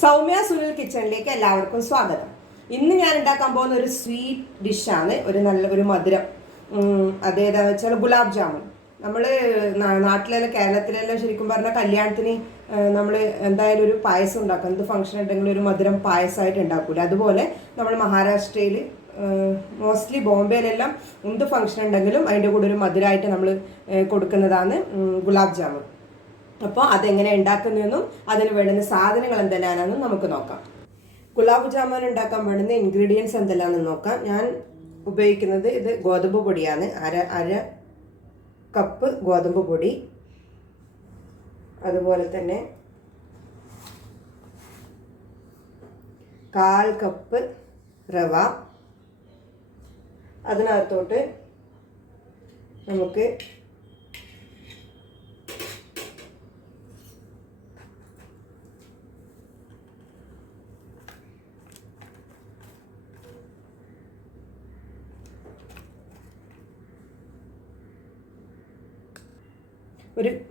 സൗമ്യ സുനിൽ കിച്ചണിലേക്ക് എല്ലാവർക്കും സ്വാഗതം. ഇന്ന് ഞാൻ ഉണ്ടാക്കാൻ പോകുന്ന ഒരു സ്വീറ്റ് ഡിഷാണ്, ഒരു മധുരം. അതേതാന്ന് വെച്ചാൽ ഗുലാബ് ജാമുൻ. നമ്മൾ നാട്ടിലെല്ലാം കേരളത്തിലെല്ലാം ശരിക്കും പറഞ്ഞാൽ കല്യാണത്തിന് നമ്മൾ എന്തായാലും ഒരു പായസം ഉണ്ടാക്കും. എന്ത് ഫംഗ്ഷൻ ഉണ്ടെങ്കിലും ഒരു മധുരം പായസമായിട്ട് ഉണ്ടാക്കൂല. അതുപോലെ നമ്മൾ മഹാരാഷ്ട്രയിൽ മോസ്റ്റ്ലി ബോംബെയിലെല്ലാം എന്ത് ഫംഗ്ഷൻ ഉണ്ടെങ്കിലും അതിൻ്റെ കൂടെ ഒരു മധുരമായിട്ട് നമ്മൾ കൊടുക്കുന്നതാണ് ഗുലാബ് ജാമുൻ. അപ്പോൾ അതെങ്ങനെ ഉണ്ടാക്കുന്നതെന്നും അതിന് വേണ്ടുന്ന സാധനങ്ങൾ എന്തെല്ലാമാണെന്നും നമുക്ക് നോക്കാം. ഗുലാബ് ജാമുൻ ഉണ്ടാക്കാൻ വേണ്ടുന്ന ഇൻഗ്രീഡിയൻസ് എന്തെല്ലാമെന്ന് നോക്കാം. ഞാൻ ഉപയോഗിക്കുന്നത് ഇത് ഗോതമ്പ് പൊടിയാണ്. അര കപ്പ് ഗോതമ്പ് പൊടി, അതുപോലെ തന്നെ 1/4 കപ്പ് റവ. അതിനകത്തോട്ട് നമുക്ക്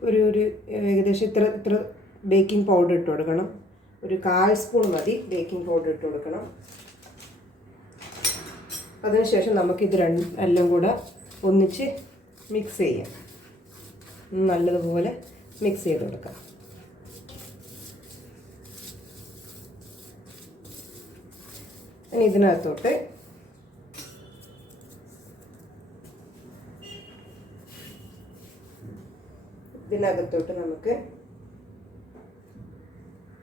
ഒരു ഏകദേശം ഇത്ര ബേക്കിംഗ് പൗഡർ ഇട്ട് കൊടുക്കണം. ഒരു 1/4 സ്പൂൺ മതി ബേക്കിംഗ് പൗഡർ ഇട്ട് കൊടുക്കണം. അതിനുശേഷം നമുക്കിത് എല്ലാം കൂടെ ഒന്നിച്ച് മിക്സ് ചെയ്യാം. നല്ലതുപോലെ മിക്സ് ചെയ്ത് കൊടുക്കാം. ഇനി ഇതിനകത്തോട്ട് നമുക്ക്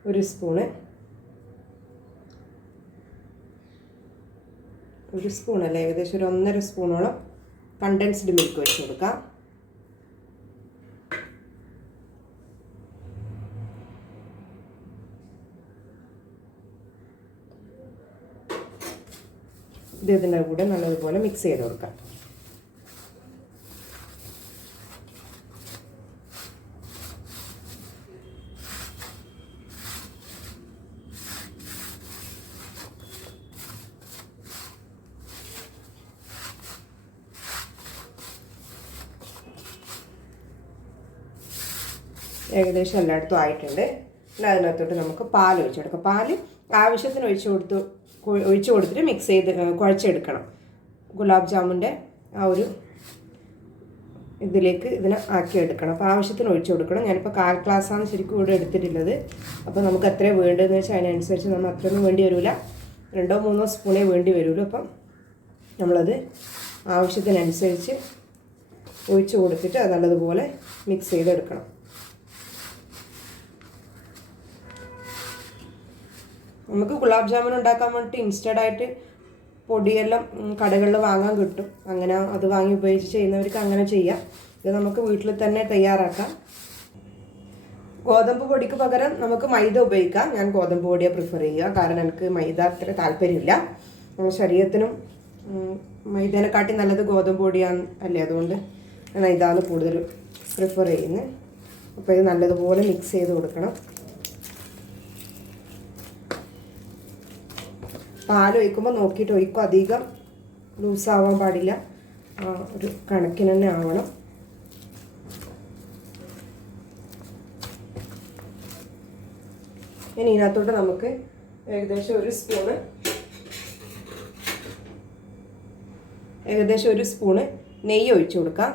ഒരു സ്പൂണല്ല, ഏകദേശം ഒരു 1.5 സ്പൂണോളം കണ്ടൻസ്ഡ് മിൽക്ക് വെച്ച് കൊടുക്കാം. ഇതിൻ്റെ കൂടെ നല്ലതുപോലെ മിക്സ് ചെയ്ത് കൊടുക്കാം. ഏകദേശം എല്ലായിടത്തും ആയിട്ടുണ്ട്. അതിനകത്തോട്ട് നമുക്ക് പാൽ ഒഴിച്ചു കൊടുക്കാം. പാൽ ആവശ്യത്തിന് ഒഴിച്ചു കൊടുത്തിട്ട് മിക്സ് ചെയ്ത് കുഴച്ചെടുക്കണം. ഗുലാബ് ജാമുൻ്റെ ആ ഒരു ഇതിനെ ആക്കിയെടുക്കണം. അപ്പോൾ ആവശ്യത്തിന് ഒഴിച്ചു കൊടുക്കണം. ഞാനിപ്പോൾ 1/4 ഗ്ലാസ്സാണ് ശരിക്കും ഇവിടെ എടുത്തിട്ടുള്ളത്. അപ്പോൾ നമുക്ക് എത്രയാണ് വേണ്ടതെന്ന് വെച്ചാൽ അതിനനുസരിച്ച് നമ്മൾ അത്രയൊന്നും വേണ്ടി വരില്ല, 2-3 സ്പൂണേ വേണ്ടി വരുള്ളൂ. അപ്പം നമ്മളത് ആവശ്യത്തിനനുസരിച്ച് ഒഴിച്ചു കൊടുത്തിട്ട് അത് നല്ലതുപോലെ മിക്സ് ചെയ്തെടുക്കണം. നമുക്ക് ഗുലാബ് ജാമുൻ ഉണ്ടാക്കാൻ വേണ്ടിയിട്ട് ഇൻസ്റ്റൻ്റായിട്ട് പൊടിയെല്ലാം കടകളിൽ വാങ്ങാൻ കിട്ടും. അങ്ങനെ അത് വാങ്ങി ഉപയോഗിച്ച് ചെയ്യുന്നവർക്ക് അങ്ങനെ ചെയ്യാം. ഇത് നമുക്ക് വീട്ടിൽ തന്നെ തയ്യാറാക്കാം. ഗോതമ്പ് പൊടിക്ക് പകരം നമുക്ക് മൈദ ഉപയോഗിക്കാം. ഞാൻ ഗോതമ്പ് പൊടിയെ പ്രിഫർ ചെയ്യുക, കാരണം എനിക്ക് മൈദ അത്ര താല്പര്യമില്ല. ശരീരത്തിനും മൈദേനെക്കാട്ടി നല്ലത് ഗോതമ്പ് പൊടിയാണ് അല്ലേ, അതുകൊണ്ട് ഞാൻ ഇതാണ് കൂടുതൽ പ്രിഫർ ചെയ്യുന്നത്. അപ്പോൾ ഇത് നല്ലതുപോലെ മിക്സ് ചെയ്ത് കൊടുക്കണം. പാൽ ഒഴിക്കുമ്പോൾ നോക്കിയിട്ട് ഒഴിക്കും, അധികം ലൂസാവാൻ പാടില്ല, ഒരു കണക്കിന് തന്നെ ആവണം. ഇനി ഇതിനകത്തോട്ട് നമുക്ക് ഏകദേശം ഒരു സ്പൂണ് നെയ്യ് ഒഴിച്ചു കൊടുക്കാം.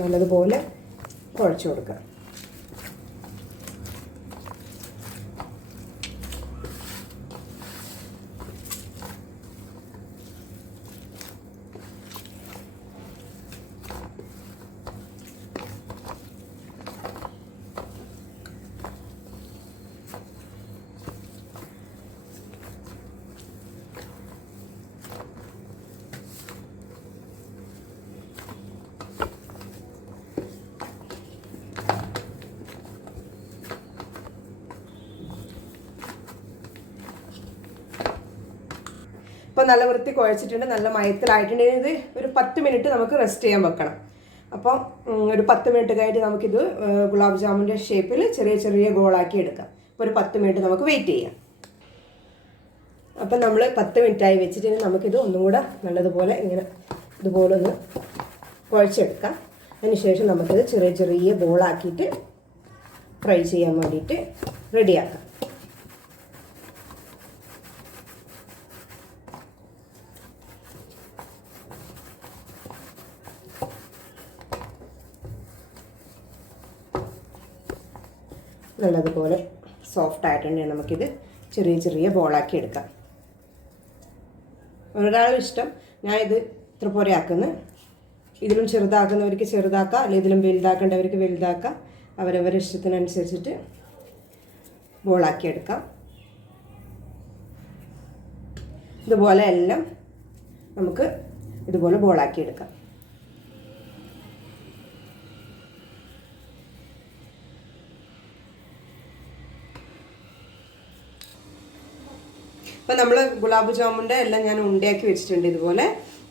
നല്ലതുപോലെ കുഴച്ച് കൊടുക്കാം. ഇപ്പോൾ നല്ല വൃത്തി കുഴച്ചിട്ടുണ്ട്, നല്ല മയത്തിലായിട്ടുണ്ടെങ്കിൽ ഇത് ഒരു 10 മിനിറ്റ് നമുക്ക് റെസ്റ്റ് ചെയ്യാൻ വെക്കണം. അപ്പോൾ ഒരു 10 മിനിറ്റ് കഴിഞ്ഞിട്ട് നമുക്കിത് ഗുലാബ് ജാമുൻ്റെ ഷേപ്പിൽ ചെറിയ ചെറിയ ഗോളാക്കി എടുക്കാം. അപ്പോൾ ഒരു 10 മിനിറ്റ് നമുക്ക് വെയിറ്റ് ചെയ്യാം. അപ്പം നമ്മൾ 10 മിനിറ്റായി വെച്ചിട്ട് നമുക്കിത് ഒന്നും കൂടെ നല്ലതുപോലെ ഇങ്ങനെ ഇതുപോലെ ഒന്ന് കുഴച്ചെടുക്കാം. അതിനുശേഷം നമുക്കിത് ചെറിയ ചെറിയ ബോളാക്കിയിട്ട് ഫ്രൈ ചെയ്യാൻ വേണ്ടിയിട്ട് റെഡിയാക്കാം. നല്ലതുപോലെ സോഫ്റ്റ് ആയിട്ടുണ്ടെങ്കിൽ നമുക്കിത് ചെറിയ ചെറിയ ബോളാക്കി എടുക്കാം. ഒരാളും ഇഷ്ടം ഞാൻ ഇത് ഇത്ര പോലെ ആക്കുന്നു. ഇതിലും ചെറുതാക്കുന്നവർക്ക് ചെറുതാക്കാം, അല്ലെങ്കിൽ ഇതിലും വലുതാക്കേണ്ടവർക്ക് വലുതാക്കാം. അവരവരുടെ ഇഷ്ടത്തിനനുസരിച്ചിട്ട് ബോളാക്കി എടുക്കാം. ഇതുപോലെ എല്ലാം നമുക്ക് ഇതുപോലെ ബോളാക്കി എടുക്കാം. അപ്പോൾ നമ്മൾ ഗുലാബ് ജാമുൻ്റെ എല്ലാം ഞാൻ ഉണ്ടയാക്കി വെച്ചിട്ടുണ്ട്. ഇതുപോലെ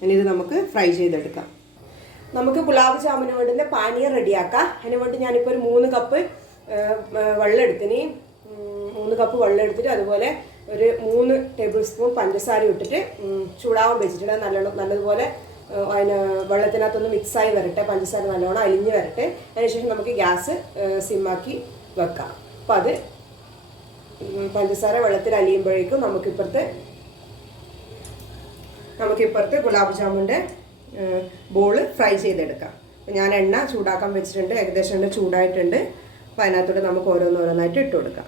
ഇനിയിത് നമുക്ക് ഫ്രൈ ചെയ്തെടുക്കാം. നമുക്ക് ഗുലാബ് ജാമുന് വേണ്ടുന്ന പാനീയം റെഡിയാക്കാം. അതിന് വേണ്ടി ഞാനിപ്പോൾ ഒരു 3 കപ്പ് വെള്ളം എടുത്തിന്. 3 കപ്പ് വെള്ളം എടുത്തിട്ട് അതുപോലെ ഒരു 3 ടേബിൾ സ്പൂൺ പഞ്ചസാര ഇട്ടിട്ട് ചൂടാവാൻ വെച്ചിട്ടുണ്ട്. നല്ലതുപോലെ അതിന് വെള്ളത്തിനകത്തൊന്ന് മിക്സായി വരട്ടെ, പഞ്ചസാര നല്ലോണം അലിഞ്ഞ് വരട്ടെ. അതിനുശേഷം നമുക്ക് ഗ്യാസ് സിമ്മാക്കി വെക്കാം. അപ്പം അത് പഞ്ചസാര വെള്ളത്തിൽ അലിയുമ്പോഴേക്കും നമുക്കിപ്പുറത്ത് ഗുലാബ് ജാമുൻ്റെ ബോള് ഫ്രൈ ചെയ്തെടുക്കാം. ഞാൻ എണ്ണ ചൂടാക്കാൻ വെച്ചിട്ടുണ്ട്. ഏകദേശം എണ്ണ ചൂടായിട്ടുണ്ട്. അപ്പോൾ അതിനകത്തോട്ട് നമുക്ക് ഓരോന്നോരോന്നായിട്ട് ഇട്ട് കൊടുക്കാം.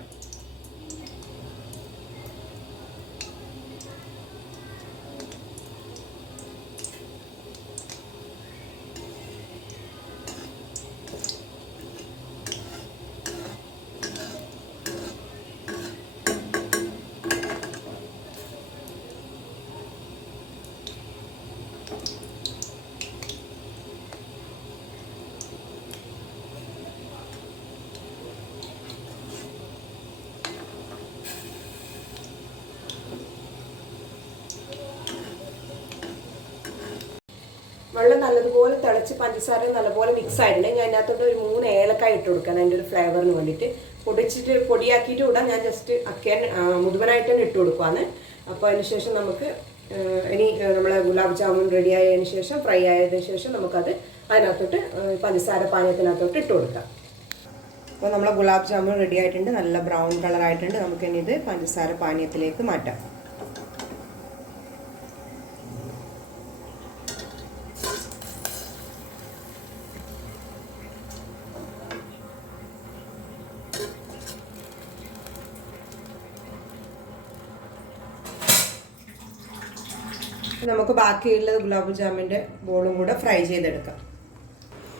വെള്ളം നല്ലതുപോലെ തിളച്ച് പഞ്ചസാര നല്ലപോലെ മിക്സ് ആയിട്ടുണ്ട്. ഞാൻ അതിനകത്തോട്ട് ഒരു 3 ഏലക്കായ ഇട്ട് കൊടുക്കണം, അതിൻ്റെ ഒരു ഫ്ലേവറിന് വേണ്ടിയിട്ട്. പൊടിയാക്കിയിട്ട് വിടാം. ഞാൻ ജസ്റ്റ് മുഴുവനായിട്ട് തന്നെ ഇട്ട് കൊടുക്കുവാണ്. അപ്പോൾ അതിനുശേഷം നമുക്ക് ഇനി നമ്മളെ ഗുലാബ് ജാമുൻ റെഡി ആയതിനു ശേഷം, ഫ്രൈ ആയതിനു ശേഷം നമുക്കത് അതിനകത്തോട്ട് പഞ്ചസാര പാനീയത്തിനകത്തോട്ട് ഇട്ട് കൊടുക്കാം. അപ്പോൾ നമ്മളെ ഗുലാബ് ജാമുൻ റെഡി ആയിട്ടുണ്ട്. നല്ല ബ്രൗൺ കളറായിട്ടുണ്ട്. നമുക്കിനി ഇത് പഞ്ചസാര പാനീയത്തിലേക്ക് മാറ്റാം. നമുക്ക് ബാക്കിയുള്ളത് ഗുലാബ് ജാമുൻ്റെ ബോളും കൂടെ ഫ്രൈ ചെയ്തെടുക്കാം.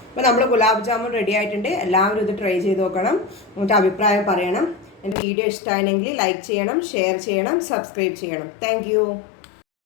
അപ്പോൾ നമ്മൾ ഗുലാബ് ജാമുൻ റെഡി ആയിട്ടുണ്ട്. എല്ലാവരും ഇത് ട്രൈ ചെയ്ത് നോക്കണം. എന്നിട്ട് അഭിപ്രായം പറയണം. എൻ്റെ വീഡിയോ ഇഷ്ടമായെങ്കിൽ ലൈക്ക് ചെയ്യണം, ഷെയർ ചെയ്യണം, സബ്സ്ക്രൈബ് ചെയ്യണം. താങ്ക്